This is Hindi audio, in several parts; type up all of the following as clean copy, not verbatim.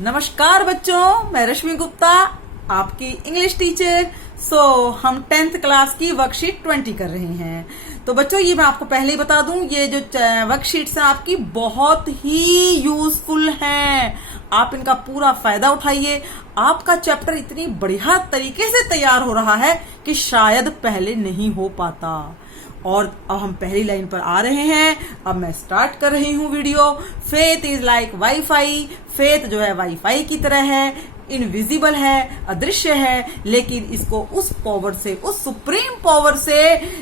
नमस्कार बच्चों, मैं रश्मि गुप्ता आपकी इंग्लिश टीचर। हम 10th क्लास की वर्कशीट 20 कर रहे हैं। तो बच्चों, ये मैं आपको पहले ही बता दूं, ये जो वर्कशीट्स हैं आपकी बहुत ही यूजफुल हैं। आप इनका पूरा फायदा उठाइए। आपका चैप्टर इतनी बढ़िया तरीके से तैयार हो रहा है कि शायद पहले नहीं हो पाता। और अब हम पहली लाइन पर आ रहे हैं। अब मैं स्टार्ट कर रही हूँ video. Faith is like wifi. Faith जो है वाईफाई की तरह है, इनविजिबल है, अदृश्य है, लेकिन इसको उस पावर से, उस सुप्रीम पावर से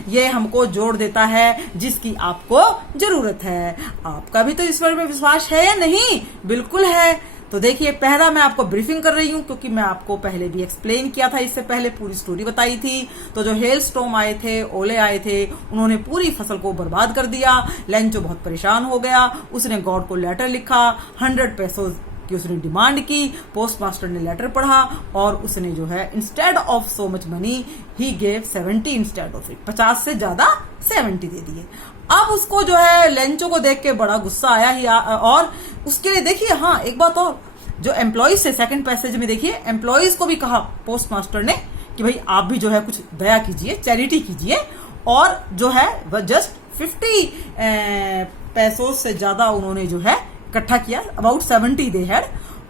ये हमको जोड़ देता है जिसकी आपको जरूरत है। आपका भी तो ईश्वर में विश्वास है या नहीं? बिल्कुल है। तो देखिए, पहला मैं आपको ब्रीफिंग कर रही हूँ क्योंकि मैं आपको पहले भी एक्सप्लेन किया था, इससे पहले पूरी स्टोरी बताई थी। तो जो हेल स्टॉर्म आए थे, ओले आए थे, उन्होंने पूरी फसल को बर्बाद कर दिया। लेंचो बहुत परेशान हो गया। उसने गॉड को लेटर लिखा, 100 पैसों की उसने डिमांड की। पोस्टमास्टर ने लेटर पढ़ा और उसने जो है instead of so much money he gave 70 instead of it, 50 से ज्यादा 70 दे दिए। अब उसको जो है लेंचो को देख के बड़ा गुस्सा आया ही और उसके लिए देखिए, हाँ एक बात और, जो एम्प्लॉइज से सेकंड पैसेज में देखिए, एम्प्लॉइज को भी कहा पोस्टमास्टर ने कि भाई आप भी जो है कुछ दया कीजिए, चैरिटी कीजिए। और जो है वह जस्ट 50 पैसों से ज्यादा उन्होंने जो है इकट्ठा किया, अबाउट 70 दे हैड।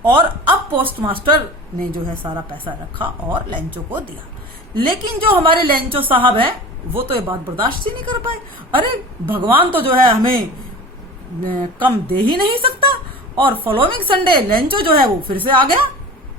और अब पोस्टमास्टर ने जो है सारा पैसा रखा और लेंचो को दिया। लेकिन जो हमारे लेंचो साहब हैं वो तो ये बात बर्दाश्त ही नहीं कर पाए। अरे भगवान तो जो है हमें कम दे ही नहीं सकता। और फॉलोइंग संडे लेंचो जो है वो फिर से आ गया,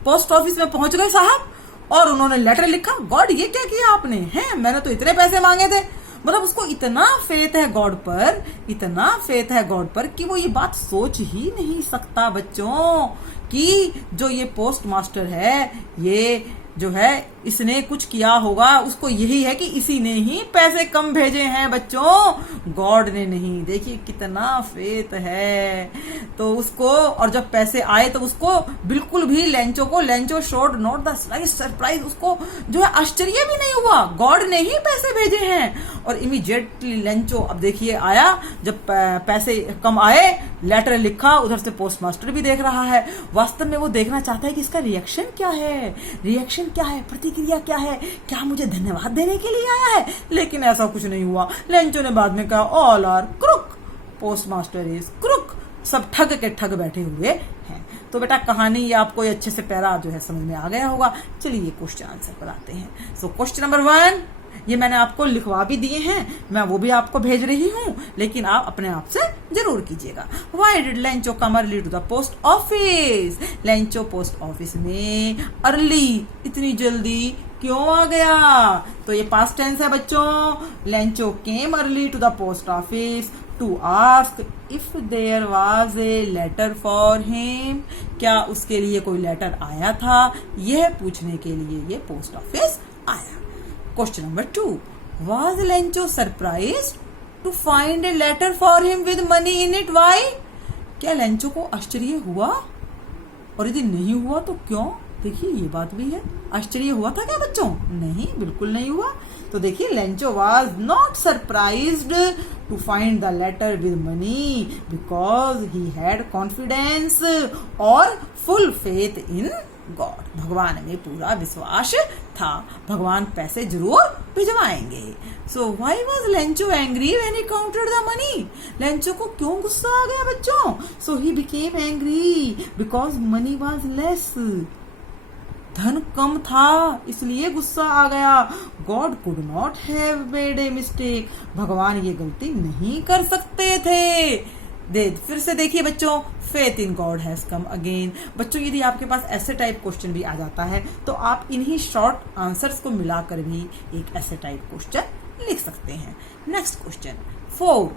पोस्ट ऑफिस में पहुंच गए साहब और उन्होंने लेटर लिखा, गॉड ये क्या किया आपने, हैं मैंने तो इतने पैसे मांगे थे। मतलब उसको इतना फेथ है गॉड पर, इतना फेथ है गॉड पर कि वो ये बात सोच ही नहीं सकता बच्चों कि जो ये पोस्ट मास्टर है, ये जो है इसने कुछ किया होगा। उसको यही है कि इसी ने ही पैसे कम भेजे हैं बच्चों, गॉड ने नहीं। देखिए कितना फेथ है। तो उसको, और जब पैसे आए तो उसको बिल्कुल भी Lencho showed not the slightest surprise, उसको जो है आश्चर्य भी नहीं हुआ, गॉड ने ही पैसे भेजे हैं। और इमीडिएटली लेंचो अब देखिए आया, जब पैसे कम आए, लेटर लिखा, उधर से पोस्टमास्टर भी देख रहा है। वास्तव में वो देखना चाहता है कि इसका रिएक्शन क्या है, क्या है, प्रतिक्रिया क्या है, क्या मुझे धन्यवाद देने के लिए आया है। लेकिन ऐसा कुछ नहीं हुआ। लेंचो ने बाद में कहा, all are crook, postmaster is crook, सब ठग के ठग बैठे हुए हैं। तो बेटा कहानी ये आपको अच्छे से पैरा जो है समझ में आ गया होगा। चलिए क्वेश्चन आंसर पर आते हैं। सो क्वेश्चन नंबर 1, ये मैंने आपको लिखवा भी दिए हैं, मैं वो भी आपको भेज रही हूँ, लेकिन आप अपने आप से जरूर कीजिएगा। Why did Lencho come early to the post office? Lencho post office में अर्ली, इतनी जल्दी क्यों आ गया? तो ये पास्ट टेंस है बच्चों। Lencho came early to the post office to ask if there was a letter for him. क्या उसके लिए कोई लेटर आया था, यह पूछने के लिए ये पोस्ट ऑफिस आया। Question number 2. Was Lencho surprised to find a letter for him with money in it? Why? क्या लेंचो को आश्चर्य हुआ? और यदि नहीं हुआ तो क्यों? देखिए ये बात भी है। आश्चर्य हुआ था क्या बच्चों? नहीं, बिल्कुल नहीं हुआ। तो देखिए, Lencho was not surprised to find the letter with money because he had confidence और full faith in गॉड, भगवान में पूरा विश्वास था, भगवान पैसे जरूर भिजवाएंगे। So why was Lencho angry when he counted the money? Lencho को क्यों गुस्सा आ गया बच्चों? So he became angry because money was less, धन कम था इसलिए गुस्सा आ गया। God could not have made a mistake, भगवान ये गलती नहीं कर सकते थे। फिर से देखिए बच्चों, faith in God has come again. बच्चों यदि आपके पास ऐसे टाइप क्वेश्चन भी आ जाता है तो आप इन्हीं शॉर्ट आंसर्स को मिलाकर भी एक ऐसे टाइप क्वेश्चन लिख सकते हैं। Next question 4,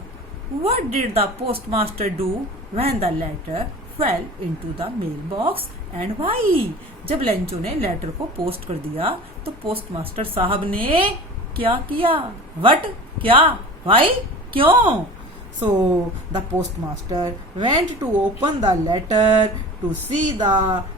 what did the postmaster do when the letter fell into the mail box and why? जब लेंचो ने लेटर को पोस्ट कर दिया तो पोस्टमास्टर साहब ने क्या किया? व्हाट, क्या, व्हाई, क्यों? So the postmaster went to open the letter to see the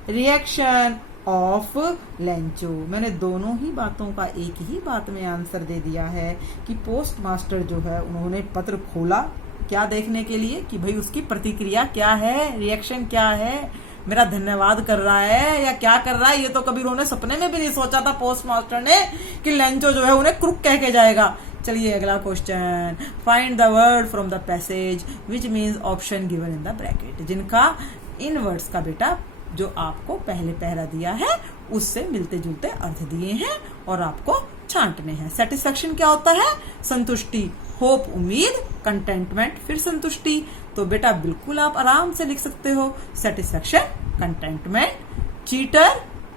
reaction of Lencho. मैंने दोनों ही बातों का एक ही बात में आंसर दे दिया है कि पोस्टमास्टर जो है उन्होंने पत्र खोला क्या देखने के लिए कि भाई उसकी प्रतिक्रिया क्या है, रिएक्शन क्या है। मेरा धन्यवाद कर रहा है या क्या कर रहा है, ये तो कभी उन्होंने सपने में भी नहीं सोचा था पोस्ट मास्टर ने कि लेंचो जो है उन्हें क्रुक कह के जाएगा। चलिए अगला question, find the word from the passage which means option given in the bracket, जिनका इन वर्ड्स का बेटा जो आपको पहले पहरा दिया है उससे मिलते जुलते अर्थ दिए हैं और आपको छांटने हैं। सेटिस्फेक्शन क्या होता है? संतुष्टि, होप उम्मीद, कंटेंटमेंट फिर संतुष्टि। तो बेटा बिल्कुल आप आराम से लिख सकते हो सेटिस्फेक्शन, कंटेंटमेंट, चीटर,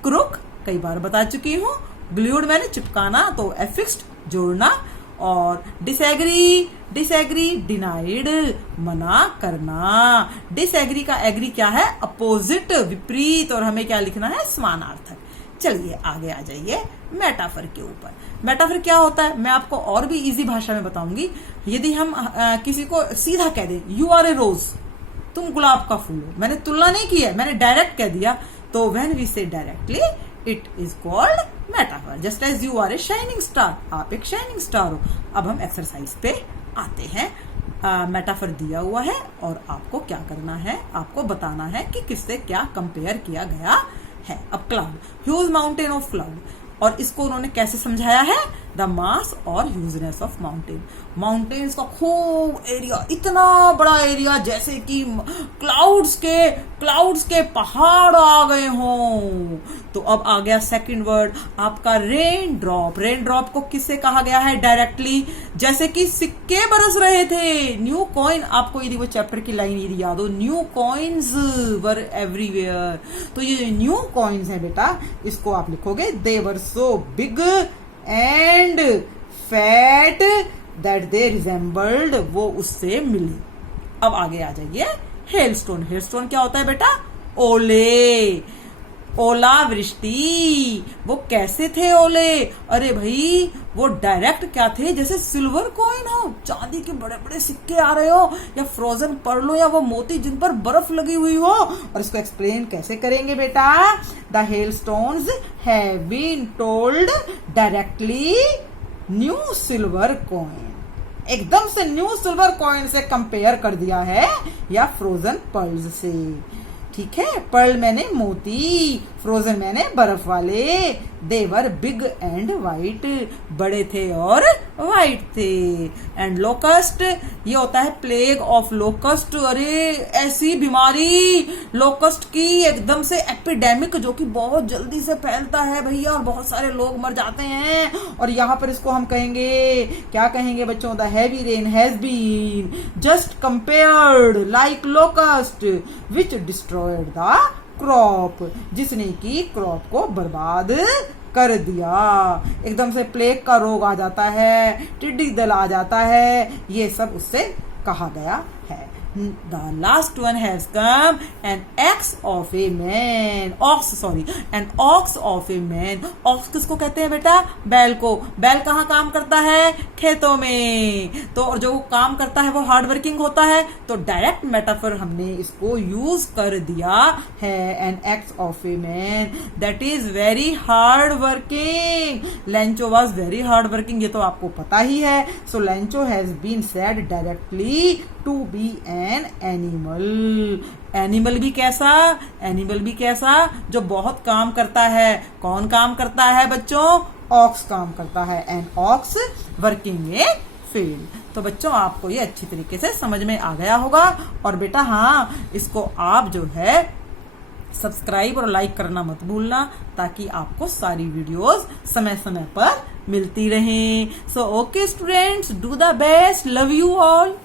क्रुक कई बार बता चुकी हूँ, ग्लूड मैंने चिपकाना तो एफिक्स्ड जोड़ना, और डिसएग्री डिनाइड मना करना। डिसएग्री का एग्री क्या है? अपोजिट, विपरीत, और हमें क्या लिखना है? समानार्थक। चलिए आगे आ जाइए मेटाफर के ऊपर। मेटाफर क्या होता है मैं आपको और भी इजी भाषा में बताऊंगी। यदि हम किसी को सीधा कह दें यू आर ए रोज, तुम गुलाब का फूल हो, मैंने तुलना नहीं की है, मैंने डायरेक्ट कह दिया, तो when we say directly it is called metaphor. Just as you are a shining star, आप एक शाइनिंग स्टार हो। अब हम एक्सरसाइज पे आते हैं। मेटाफर दिया हुआ है और आपको क्या करना है, आपको बताना है कि किससे क्या कंपेयर किया गया है। अब cloud, huge mountain of cloud, और इसको उन्होंने कैसे समझाया है? द मास और ह्यूजनेस ऑफ माउंटेन। माउंटेन्स का खूब एरिया, इतना बड़ा एरिया जैसे कि क्लाउड्स के पहाड़ आ गए हों। तो अब आ गया सेकंड वर्ड आपका रेन ड्रॉप। रेन ड्रॉप को किससे कहा गया है? डायरेक्टली, जैसे कि सिक्के बरस रहे थे, न्यू कॉइन। आपको यदि वो चैप्टर की लाइन यदि याद हो, न्यू कॉइन्स वर एवरीवेयर। तो ये न्यू कॉइन्स है बेटा, इसको आप लिखोगे they were so big and fat that they resembled, वो उससे मिली। अब आगे आ जाइए हेलस्टोन। हेलस्टोन क्या होता है बेटा? ओले, ओलावृष्टि। वो कैसे थे ओले? अरे भाई वो डायरेक्ट क्या थे? जैसे सिल्वर कॉइन हो, चांदी के बड़े बड़े सिक्के आ रहे हो, या फ्रोजन पर्ल हो, या वो मोती जिन पर बर्फ लगी हुई हो। और इसको एक्सप्लेन कैसे करेंगे बेटा? The hailstones have been told directly new silver coin. एकदम से न्यू सिल्वर कॉइन से कंपेयर कर दिया है, या फ्रोजन पर्ल्स से। ठीक है, पर्ल मैंने मोती, फ्रोजन मैंने बर्फ वाले। देवर बिग एंड वाइट, बड़े थे और वाइट थे। एंड लोकस्ट, ये होता है प्लेग ऑफ लोकस्ट। अरे ऐसी बीमारी लोकस्ट की, एकदम से एपिडेमिक, जो कि बहुत जल्दी से फैलता है भैया, और बहुत सारे लोग मर जाते हैं। और यहाँ पर इसको हम कहेंगे, क्या कहेंगे बच्चों? The heavy rain has been just compared like locust which destroyed the crop, जिसने की क्रॉप को बर्बाद कर दिया। एकदम से प्लेग का रोग आ जाता है, टिड्डी दल आ जाता है, ये सब उससे कहा गया है। The last one has come, an ox of a man, an ox of a man। ox किसको कहते हैं बेटा? बैल को। बैल कहाँ काम करता है? खेतों में। तो और जो काम करता है वो हार्ड वर्किंग होता है, तो डायरेक्ट मेटाफर हमने इसको यूज कर दिया है। an ox of a man that is very hard working। Lencho was very hard working, ये तो आपको पता ही है। so Lencho has been said directly to be an animal। Animal भी कैसा? एनिमल भी कैसा? जो बहुत काम करता है। कौन काम करता है बच्चों? ऑक्स काम करता है। An ox working a field. तो बच्चों आपको ये अच्छी तरीके से समझ में आ गया होगा। और बेटा हाँ, इसको आप जो है सब्सक्राइब और लाइक करना मत भूलना, ताकि आपको सारी वीडियोस समय समय पर मिलती रहें। So okay students, do the best, love you all.